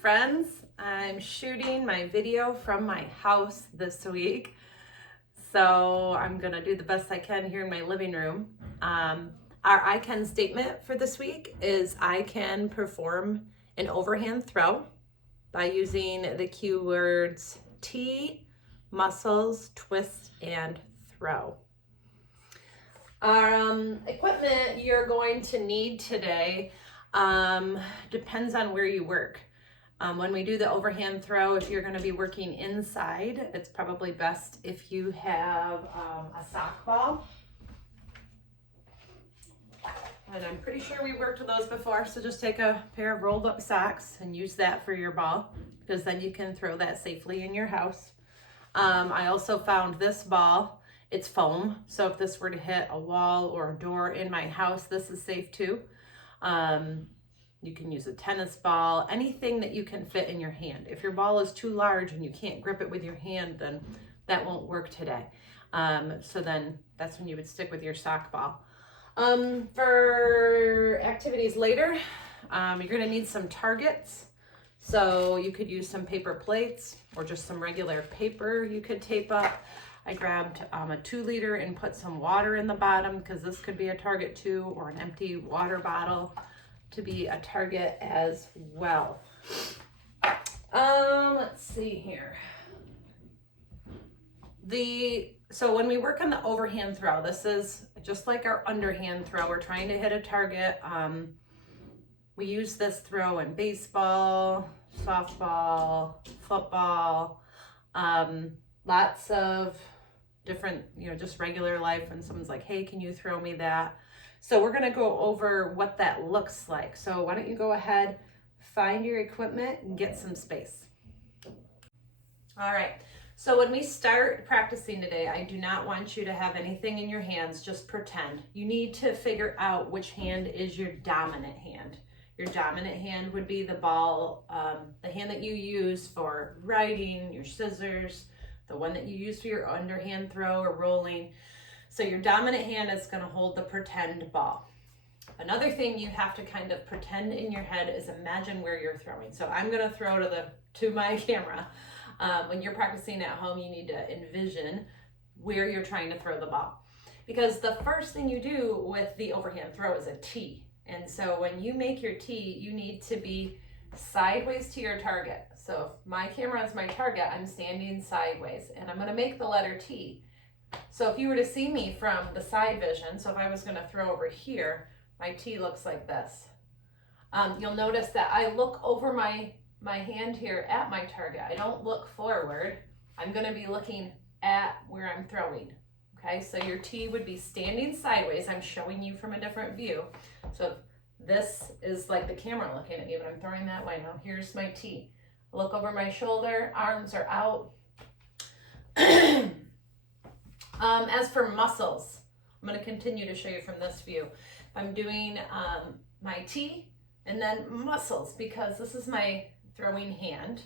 friends. I'm shooting my video from my house this week, so I'm gonna do the best I can here in my living room. Our I can statement for this week is I can perform an overhand throw by using the keywords T, muscles, twist, and throw. Our equipment you're going to need today depends on where you work. When we do the overhand throw, if you're going to be working inside, it's probably best if you have a sock ball. And I'm pretty sure we worked with those before, so just take a pair of rolled up socks and use that for your ball, because then you can throw that safely in your house. I also found this ball. It's foam, so if this were to hit a wall or a door in my house, this is safe too. You can use a tennis ball, anything that you can fit in your hand. If your ball is too large and you can't grip it with your hand, then that won't work today. So then that's when you would stick with your sock ball. For activities later, you're gonna need some targets. So you could use some paper plates or just some regular paper you could tape up. I grabbed a 2 liter and put some water in the bottom, because this could be a target too, or an empty water bottle to be a target as well. Let's see here. So when we work on the overhand throw, this is just like our underhand throw. We're trying to hit a target. We use this throw in baseball, softball, football, lots of different, just regular life when someone's like, hey, can you throw me that? So we're gonna go over what that looks like. So why don't you go ahead, find your equipment and get some space. All right, so when we start practicing today, I do not want you to have anything in your hands, just pretend. You need to figure out which hand is your dominant hand. Your dominant hand would be the ball, the hand that you use for writing, your scissors, the one that you use for your underhand throw or rolling. So your dominant hand is going to hold the pretend ball. Another thing you have to kind of pretend in your head is imagine where you're throwing. So I'm going to throw to my camera. When you're practicing at home, you need to envision where you're trying to throw the ball. Because the first thing you do with the overhand throw is a tee. And so when you make your tee, you need to be sideways to your target. So if my camera is my target, I'm standing sideways and I'm going to make the letter T. So if you were to see me from the side vision, so if I was going to throw over here, my T looks like this. You'll notice that I look over my hand here at my target. I don't look forward. I'm going to be looking at where I'm throwing. Okay, so your T would be standing sideways. I'm showing you from a different view. So this is like the camera looking at me, but I'm throwing that way. Now here's my T. Look over my shoulder, arms are out. As for muscles, I'm going to continue to show you from this view. I'm doing my T and then muscles, because this is my throwing hand.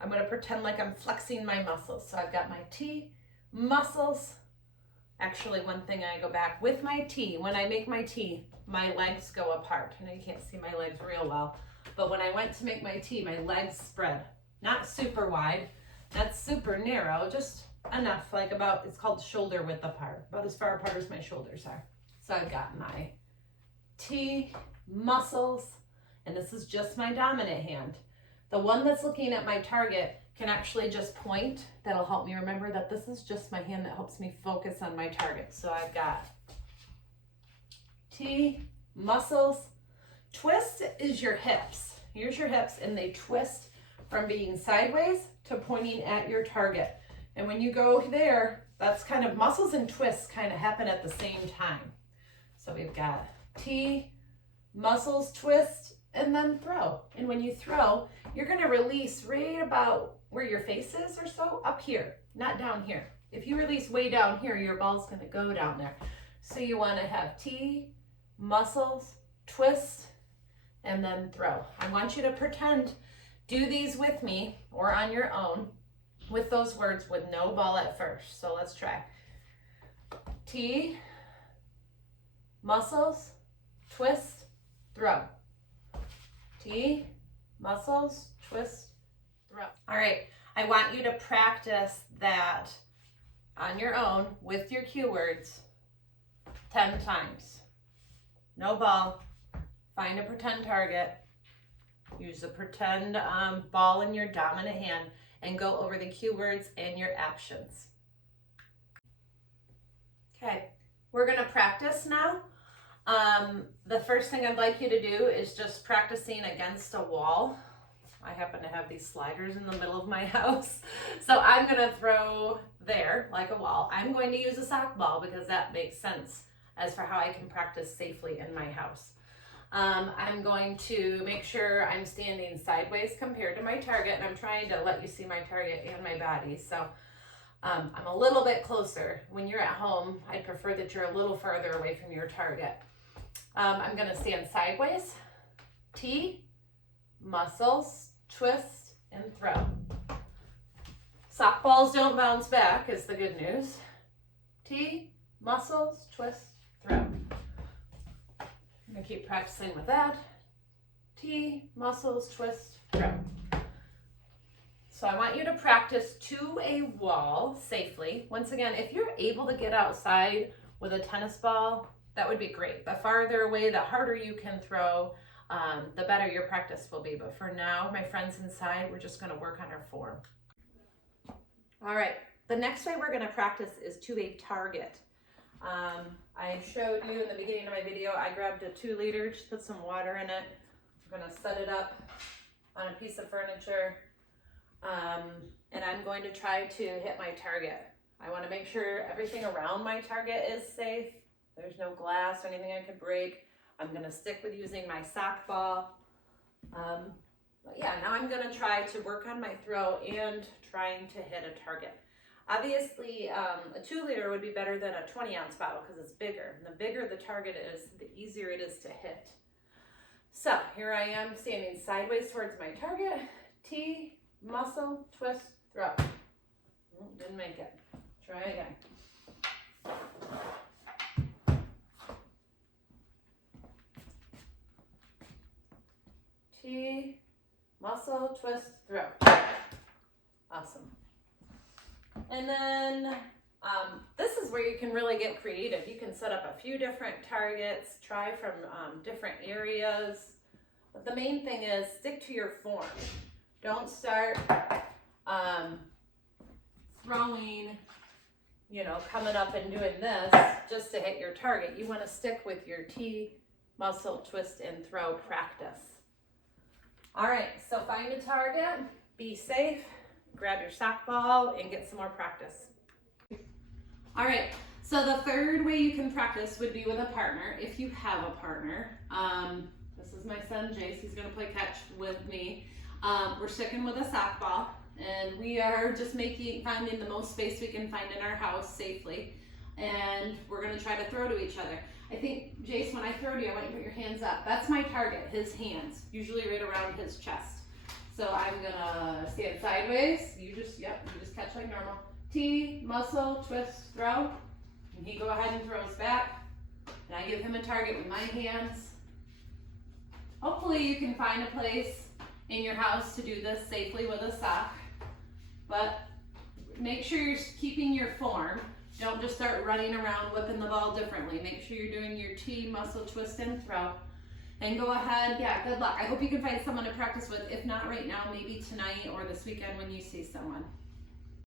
I'm going to pretend like I'm flexing my muscles. So I've got my T, muscles. Actually, one thing, I go back with my T. When I make my T, my legs go apart. I know you can't see my legs real well, but when I went to make my T, my legs spread. Not super wide, not super narrow, just enough, like about, it's called shoulder width apart, about as far apart as my shoulders are. So I've got my T, muscles, and this is just my dominant hand. The one that's looking at my target can actually just point. That'll help me remember that this is just my hand that helps me focus on my target. So I've got T, muscles. Twist is your hips. Here's your hips, and they twist from being sideways to pointing at your target. And when you go there, that's kind of muscles and twists kind of happen at the same time. So we've got T, muscles, twist, and then throw. And when you throw, you're going to release right about where your face is or so, up here, not down here. If you release way down here, your ball's going to go down there. So you want to have T, muscles, twist, and then throw. I want you to pretend, do these with me or on your own with those words with no ball at first. So let's try. T, muscles, twist, throw. T, muscles, twist, throw. All right, I want you to practice that on your own with your cue words 10 times. No ball, find a pretend target, use a pretend ball in your dominant hand, and go over the cue words and your actions. Okay, we're gonna practice now. The first thing I'd like you to do is just practicing against a wall. I happen to have these sliders in the middle of my house, so I'm gonna throw there like a wall. I'm going to use a sock ball because that makes sense as for how I can practice safely in my house. I'm going to make sure I'm standing sideways compared to my target, and I'm trying to let you see my target and my body. So I'm a little bit closer. When you're at home, I'd prefer that you're a little farther away from your target. I'm gonna stand sideways, T, muscles, twist, and throw. Sock balls don't bounce back is the good news. T, muscles, twist, throw. I'm gonna keep practicing with that. T, muscles, twist, throw. So I want you to practice to a wall safely. Once again, if you're able to get outside with a tennis ball, that would be great. The farther away, the harder you can throw, the better your practice will be. But for now, my friends inside, we're just gonna work on our form. All right, the next way we're gonna practice is to a target. I showed you in the beginning of my video, I grabbed a 2 liter, just put some water in it. I'm gonna set it up on a piece of furniture, and I'm going to try to hit my target. I wanna make sure everything around my target is safe. There's no glass or anything I could break. I'm gonna stick with using my sock ball. But yeah, now I'm gonna try to work on my throw and trying to hit a target. Obviously, a 2 liter would be better than a 20-ounce bottle because it's bigger. And the bigger the target is, the easier it is to hit. So here I am standing sideways towards my target. T, muscle, twist, throw. Didn't make it. Try again. T, muscle, twist, throw. Awesome. And then this is where you can really get creative. You can set up a few different targets, try from different areas. But the main thing is stick to your form. Don't start throwing, coming up and doing this just to hit your target. You want to stick with your T, muscle, twist, and throw practice. All right, so find a target, be safe, grab your sock ball, and get some more practice. All right, so the third way you can practice would be with a partner, if you have a partner. This is my son, Jace. He's gonna play catch with me. We're sticking with a sock ball, and we are just finding the most space we can find in our house safely, and we're gonna try to throw to each other. I think, Jace, when I throw to you, I want you to put your hands up. That's my target, his hands, usually right around his chest. So I'm gonna stand sideways. You just catch like normal. T, muscle, twist, throw. And he go ahead and throws back. And I give him a target with my hands. Hopefully you can find a place in your house to do this safely with a sock. But make sure you're keeping your form. Don't just start running around whipping the ball differently. Make sure you're doing your T, muscle, twist, and throw. And go ahead, good luck. I hope you can find someone to practice with. If not right now, maybe tonight or this weekend when you see someone.